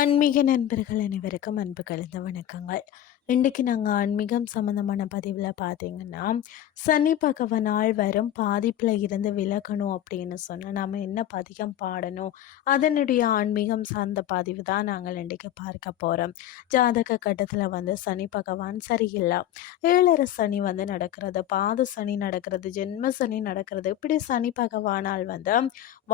ஆன்மீக நண்பர்கள் அனைவருக்கும் அன்பு கலந்த வணக்கங்கள். இன்றைக்கு நாங்கள் ஆன்மீகம் சம்மந்தமான பதிவில் பார்த்தீங்கன்னா சனி பகவனால் வரும் பாதிப்பில் இருந்து விலகணும் அப்படின்னு சொன்னால் நாம் என்ன பதிகம் பாடணும்? அதனுடைய ஆன்மீகம் சார்ந்த பதிவு தான் நாங்கள் இன்றைக்கு பார்க்க போகிறோம் ஜாதக கட்டத்தில் வந்து சனி பகவான் சரியில்லை. ஏழரை சனி வந்து நடக்கிறது பாத சனி நடக்கிறது ஜென்ம சனி நடக்கிறது இப்படி சனி பகவானால் வந்து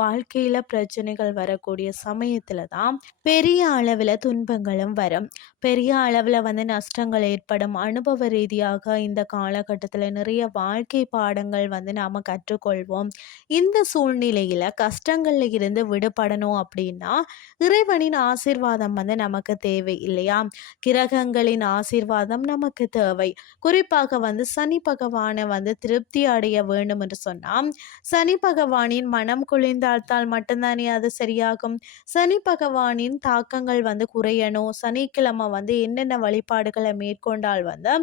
வாழ்க்கையில் பிரச்சனைகள் வரக்கூடிய சமயத்தில் தான் பெரிய அளவில் துன்பங்களும் வரும். பெரிய அளவில் வந்து நஷ்டங்கள் ஏற்படும். அனுபவ ரீதியாக இந்த காலகட்டத்தில் நிறைய வாழ்க்கை பாடங்கள் வந்து நாம் கற்றுக்கொள்வோம். இந்த சூழ்நிலையில் கஷ்டங்களில் இருந்து விடுபடணும் அப்படின்னா இறைவனின் ஆசிர்வாதம் வந்து நமக்கு தேவை இல்லையா? கிரகங்களின் ஆசிர்வாதம் நமக்கு தேவை. குறிப்பாக வந்து சனி பகவானை வந்து திருப்தி அடைய வேண்டும் என்று சொன்னால் சனி பகவானின் மனம் குளிர்ந்தால்தால் மட்டும்தானே அது சரியாகும். சனி பகவானின் தாக்கங்கள் வந்து குறையணும். சனிக்கிழமை வந்து என்னென்ன வழிபாடுகளை மேற்கொண்டால் வந்து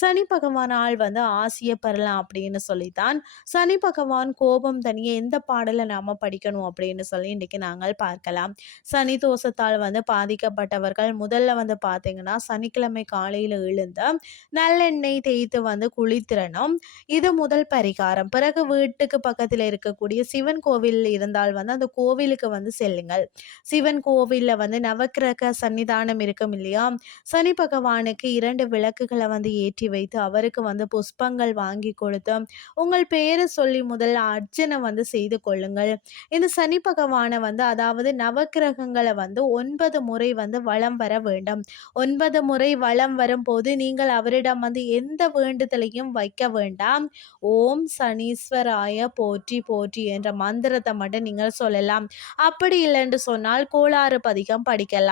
சனி பகவானால் வந்து ஆசிய பெறலாம் அப்படின்னு சொல்லித்தான். சனி பகவான் கோபம் தனியே எந்த பாடலை நாம் படிக்கணும் அப்படின்னு சொல்லி இன்றைக்கி நாங்கள் பார்க்கலாம். சனி தோஷத்தால் வந்து பாதிக்கப்பட்டவர்கள் முதல்ல வந்து பார்த்தீங்கன்னா சனிக்கிழமை காலையில் எழுந்து நல்லெண்ணெய் தேய்த்து வந்து குளித்திரணும் இது முதல் பரிகாரம். பிறகு வீட்டுக்கு பக்கத்தில் இருக்கக்கூடிய சிவன் கோவில் இருந்தால் வந்து அந்த கோவிலுக்கு வந்து செல்லுங்கள். சிவன் கோவிலில் வந்து நவ நவக்கிரக சன்னிதானம் இருக்கும் இல்லையா? சனி பகவானுக்கு இரண்டு விளக்குகளை வந்து ஏற்றி வைத்து அவருக்கு வந்து புஷ்பங்கள் வாங்கி கொடுத்து உங்கள் பெயரை சொல்லி முதல்ல அர்ச்சனை வந்து செய்து கொள்ளுங்கள். இந்த சனி பகவானை வந்து அதாவது நவக்கிரகங்களை வந்து ஒன்பது முறை வந்து வளம் வர வேண்டும். ஒன்பது முறை வளம் வரும்போது நீங்கள் அவரிடம் வந்து எந்த வேண்டுதலையும் வைக்க வேண்டாம். ஓம் சனீஸ்வராய போற்றி போற்றி என்ற மந்திரத்தை மட்டும் நீங்கள் சொல்லலாம். அப்படி இல்லை என்று சொன்னால் கோளாறு பதிகம் படிக்கலாம்.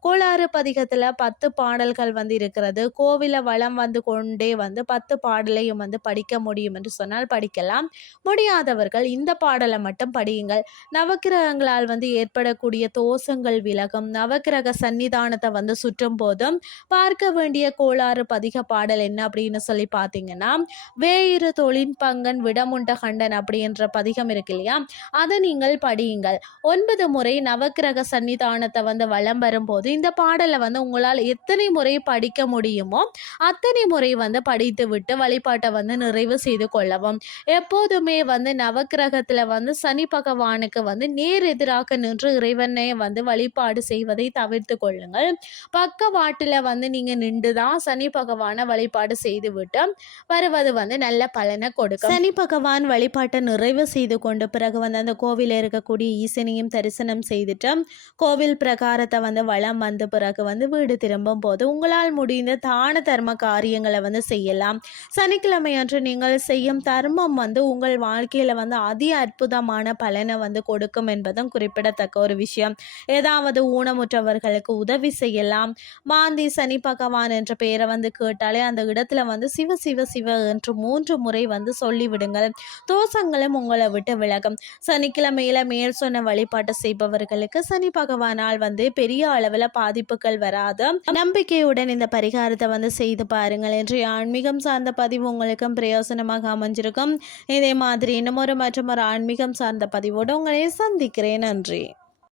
கோளாறு பதிகத்தில் பத்து பாடல்கள் வந்து இருக்கிறது. கோவிலை கோவில வளம் வந்து கொண்டே வந்து பத்து பாடலையும் வந்து படிக்க முடியும் என்று சொன்னால் படிக்கலாம். முடியாதவர்கள் இந்த பாடலை மட்டும் படியுங்கள். நவக்கிரகங்களால் வந்து ஏற்படக்கூடிய தோஷங்கள் விலகும். நவக்கிரக சன்னிதானத்தை வந்து சுற்றும் போதும். பார்க்க வேண்டிய கோளாறு பதிக பாடல் என்ன அப்படின்னு சொல்லி பார்த்தீங்கன்னா வேயிறு தொழின் பங்கன் விடமுண்ட கண்டன் அப்படின்ற பதிகம் இருக்கு இல்லையா? அதை நீங்கள் படியுங்கள். ஒன்பது முறை நவக்கிரக சன்னிதானத்தை வந்து வளம் வரும்போது இந்த பாடலை வந்து உங்களால் எத்தனை முறை படிக்க முடியுமோ அத்தனை முறை வந்து படித்து விட்டு வழிபாட்டை வந்து நிறைவு செய்து கொள்ளவும். எப்போதுமே வந்து நவக்கிரகத்தில் வந்து சனி பகவானுக்கு வந்து நேர் எதிராக நின்று இறைவனை வந்து வழிபாடு செய்வதை தவிர்த்து கொள்ளுங்கள். பக்கவாட்டில் வந்து நீங்கள் நின்று தான் சனி பகவானை வழிபாடு செய்து விட்டு வருவது வந்து நல்ல பலனை கொடுக்கும். சனி பகவான் வழிபாட்டை நிறைவு செய்து கொண்டு பிறகு வந்து அந்த கோவிலில் இருக்கக்கூடிய ஈசனையும் தரிசனம் செய்துட்டு கோவில் பிரகாரத்தை வந்து வளம் வந்த பிறகு வந்து வீடு திரும்பும் போது உங்களால் முடிந்த தான தர்ம காரியங்களை வந்து செய்யலாம். சனிக்கிழமை அன்று நீங்கள் செய்யும் தர்மம் வந்து உங்கள் வாழ்க்கையில் வந்து அதி அற்புதமான பலனை வந்து கொடுக்கும் என்பதும் குறிப்பிடத்தக்க ஒரு விஷயம். ஏதாவது ஊனமுற்றவர்களுக்கு உதவி செய்யலாம். மாந்தி சனி பகவான் என்ற பெயரை வந்து கேட்டாலே அந்த இடத்துல வந்து சிவ சிவ சிவ என்று மூன்று முறை வந்து சொல்லிவிடுங்கள். தோஷங்களும் உங்களை விட்டு விலகும். சனிக்கிழமையில மேல் சொன்ன வழிபாட்டு செய்பவர்களுக்கு சனி பகவானால் வந்து பெரிய பெரிய அளவில் பாதிப்புகள் வராது. நம்பிக்கையுடன் இந்த பரிகாரத்தை வந்து செய்து பாருங்கள் என்று ஆன்மீகம் சார்ந்த பதிவு உங்களுக்கும் பிரயோசனமாக அமைஞ்சிருக்கும். இதே மாதிரி இன்னும் ஒரு மற்றும் ஒரு ஆன்மீகம் சார்ந்த பதிவோடு உங்களை சந்திக்கிறேன். நன்றி.